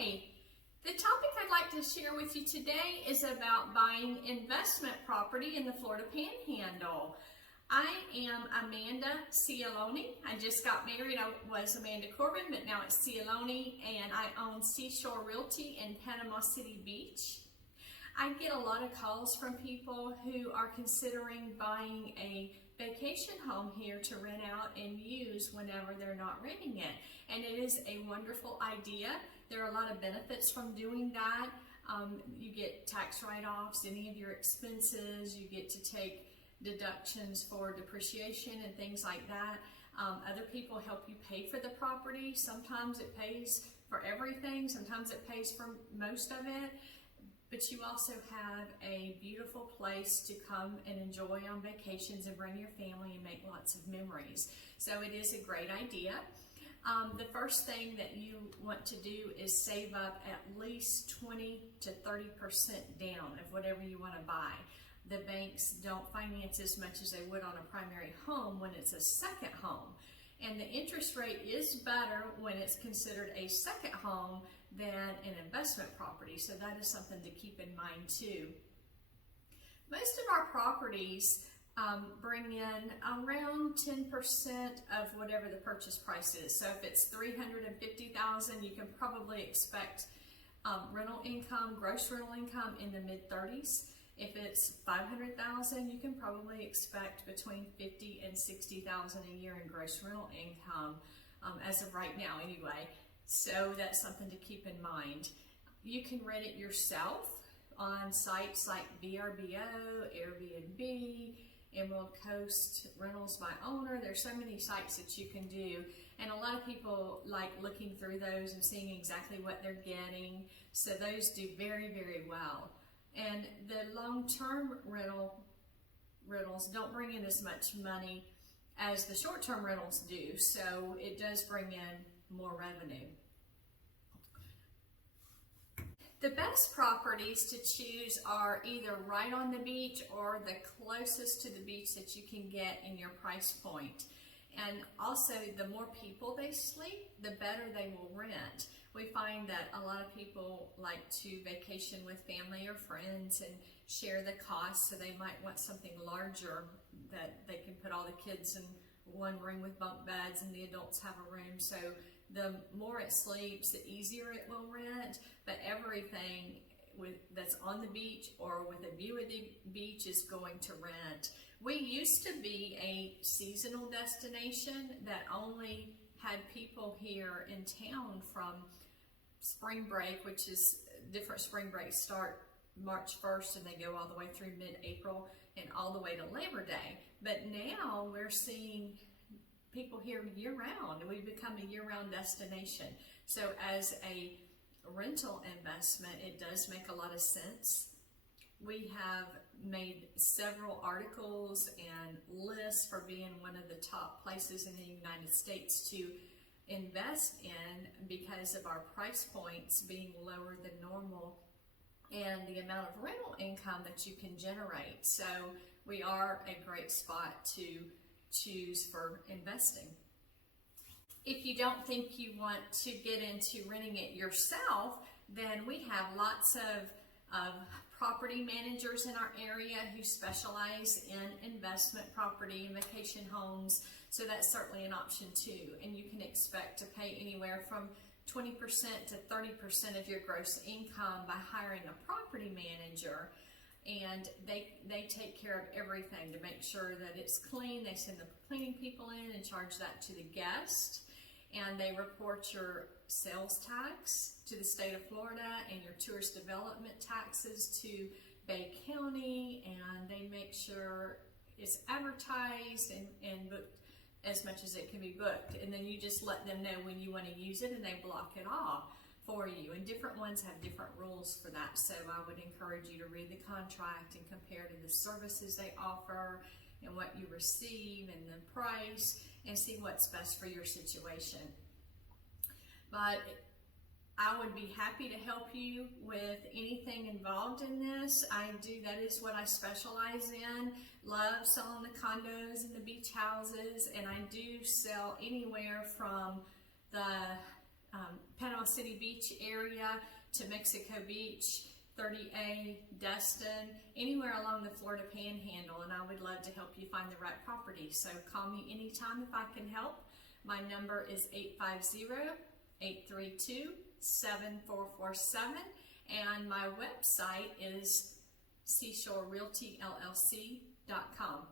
Hi, the topic I'd like to share with you today is about buying investment property in the Florida Panhandle. I am Amanda Cialoni. I just got married. I was Amanda Corbin, but now it's Cialoni, and I own Seashore Realty in Panama City Beach. I get a lot of calls from people who are considering buying a vacation home here to rent out and use whenever they're not renting it. And it is a wonderful idea. There are a lot of benefits from doing that. You get tax write-offs, any of your expenses, you get to take deductions for depreciation and things like that. Other people help you pay for the property. Sometimes it pays for everything, sometimes it pays for most of it. But you also have a beautiful place to come and enjoy on vacations and bring your family and make lots of memories. So it is a great idea. The first thing that you want to do is save up at least 20 to 30% down of whatever you want to buy. The banks don't finance as much as they would on a primary home when it's a second home. And the interest rate is better when it's considered a second home than an investment property. So that is something to keep in mind too. Most of our properties bring in around 10% of whatever the purchase price is. So if it's $350,000, you can probably expect rental income, gross rental income in the mid-30s. If it's $500,000, you can probably expect between $50,000 and $60,000 a year in gross rental income, as of right now anyway. So that's something to keep in mind. You can rent it yourself on sites like VRBO, Airbnb, Emerald Coast Rentals by Owner. There's so many sites that you can do, and a lot of people like looking through those and seeing exactly what they're getting. So those do very, very well. And the long-term rentals don't bring in as much money as the short-term rentals do, so it does bring in more revenue. The best properties to choose are either right on the beach or the closest to the beach that you can get in your price point. And also, the more people they sleep, the better they will rent. We find that a lot of people like to vacation with family or friends and share the cost, so they might want something larger that they can put all the kids in one room with bunk beds and the adults have a room. So the more it sleeps, the easier it will rent, but everything that's on the beach or with a view of the beach is going to rent. We used to be a seasonal destination that only had people here in town from spring break, which is different spring breaks start March 1st and they go all the way through mid-April and all the way to Labor Day. But now we're seeing people here year-round, and we've become a year-round destination. So as a rental investment, it does make a lot of sense. We have made several articles and lists for being one of the top places in the United States to invest in because of our price points being lower than normal and the amount of rental income that you can generate. So we are a great spot to choose for investing. If you don't think you want to get into renting it yourself, then we have lots of property managers in our area who specialize in investment property and vacation homes. So that's certainly an option too. And you can expect to pay anywhere from 20% to 30% of your gross income by hiring a property manager. And they take care of everything to make sure that it's clean. They send the cleaning people in and charge that to the guest. And they report your sales tax to the state of Florida and your tourist development taxes to Bay County. And they make sure it's advertised and booked as much as it can be booked. And then you just let them know when you want to use it and they block it off for you. And different ones have different rules for that. So I would encourage you to read the contract and compare to the services they offer and what you receive and the price and see what's best for your situation. But I would be happy to help you with anything involved in this. That is what I specialize in. Love selling the condos and the beach houses, and I do sell anywhere from the Panama City Beach area to Mexico Beach, 30A, Destin, anywhere along the Florida Panhandle, and I would love to help you find the right property. So call me anytime if I can help. My number is 850-832-7447, and my website is Seashore Realty LLC.com.